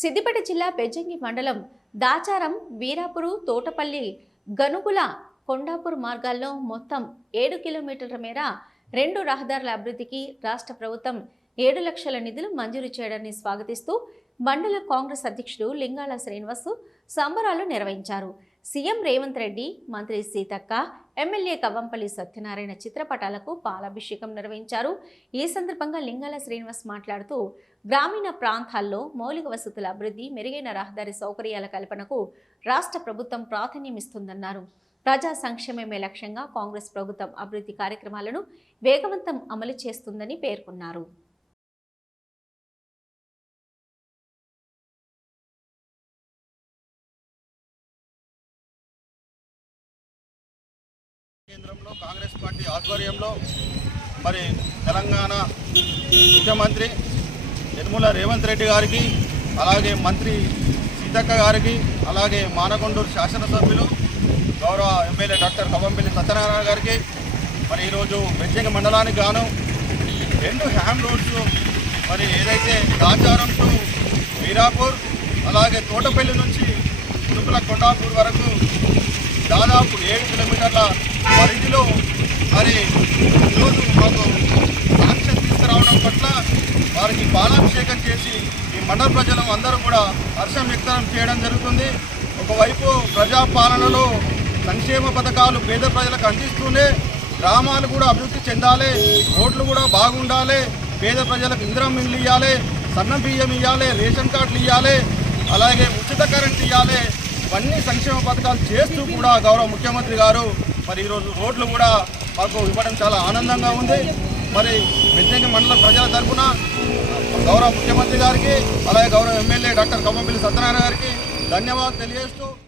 సిద్దిపేట జిల్లా బెజ్జంకి మండలం దాచారం వీరాపురు తోటపల్లి గనుగుల కొండాపూర్ మార్గాల్లో మొత్తం 7 కిలోమీటర్ల మేర 2 రహదారుల అభివృద్ధికి రాష్ట్ర ప్రభుత్వం 7 లక్షల నిధులు మంజూరు చేయడాన్ని స్వాగతిస్తూ మండల కాంగ్రెస్ అధ్యక్షుడు లింగాల శ్రీనివాస్ సంబరాలు నిర్వహించారు. సీఎం రేవంత్ రెడ్డి, మంత్రి సీతక్క, ఎమ్మెల్యే కవ్వంపల్లి సత్యనారాయణ చిత్రపటాలకు పాలాభిషేకం నిర్వహించారు. ఈ సందర్భంగా లింగాల శ్రీనివాస్ మాట్లాడుతూ గ్రామీణ ప్రాంతాల్లో మౌలిక వసతుల అభివృద్ధి, మెరుగైన రహదారి సౌకర్యాల కల్పనకు రాష్ట్ర ప్రభుత్వం ప్రాధాన్యమిస్తుందన్నారు. ప్రజా సంక్షేమమే లక్ష్యంగా కాంగ్రెస్ ప్రభుత్వం అభివృద్ధి కార్యక్రమాలను వేగవంతం అమలు చేస్తుందని పేర్కొన్నారు. కేంద్రంలో కాంగ్రెస్ పార్టీ ఆధ్వర్యంలో మరి తెలంగాణ ముఖ్యమంత్రి యనమల రేవంత్ రెడ్డి గారికి, అలాగే మంత్రి సీతక్క గారికి, అలాగే మానకొండూరు శాసనసభ్యులు గౌరవ ఎమ్మెల్యే డాక్టర్ కవ్వంపల్లి సత్యనారాయణ గారికి మరి ఈరోజు బెజ్జంకి మండలానికి గాను 2 హ్యామ్ రోడ్స్ మరి ఏదైతే దాచారం టు వీరాపూర్, అలాగే తోటపల్లి నుంచి ఉడుపుల కొండాపూర్ వరకు దాదాపు 7 కిలోమీటర్ల పరిధిలో మరి ఈరోజు మాకు సాంక్షన్ తీసుకురావడం పట్ల వారికి పాలాభిషేకం చేసి ఈ మండల ప్రజలు అందరూ కూడా హర్షం వ్యక్తం చేయడం జరుగుతుంది. ఒకవైపు ప్రజాపాలనలో సంక్షేమ పథకాలు పేద ప్రజలకు అందిస్తూనే గ్రామాలు కూడా అభివృద్ధి చెందాలి, రోడ్లు కూడా బాగుండాలి, పేద ప్రజలకు ఇందిరమ్మ ఇల్లు ఇవ్వాలి, సన్న బియ్యం ఇవ్వాలి, రేషన్ కార్డులు ఇవ్వాలి, అలాగే ఉచిత కరెంట్ ఇవ్వాలి. ఇవన్నీ సంక్షేమ పథకాలు చేస్తూ కూడా గౌరవ ముఖ్యమంత్రి గారు మరి ఈరోజు రోడ్లు కూడా మాకు ఇవ్వడం చాలా ఆనందంగా ఉంది. మరి బెజ్జంకి మండల ప్రజల తరఫున గౌరవ ముఖ్యమంత్రి గారికి, అలాగే గౌరవ ఎమ్మెల్యే డాక్టర్ కవ్వంపల్లి సత్యనారాయణ గారికి ధన్యవాదాలు తెలియజేస్తూ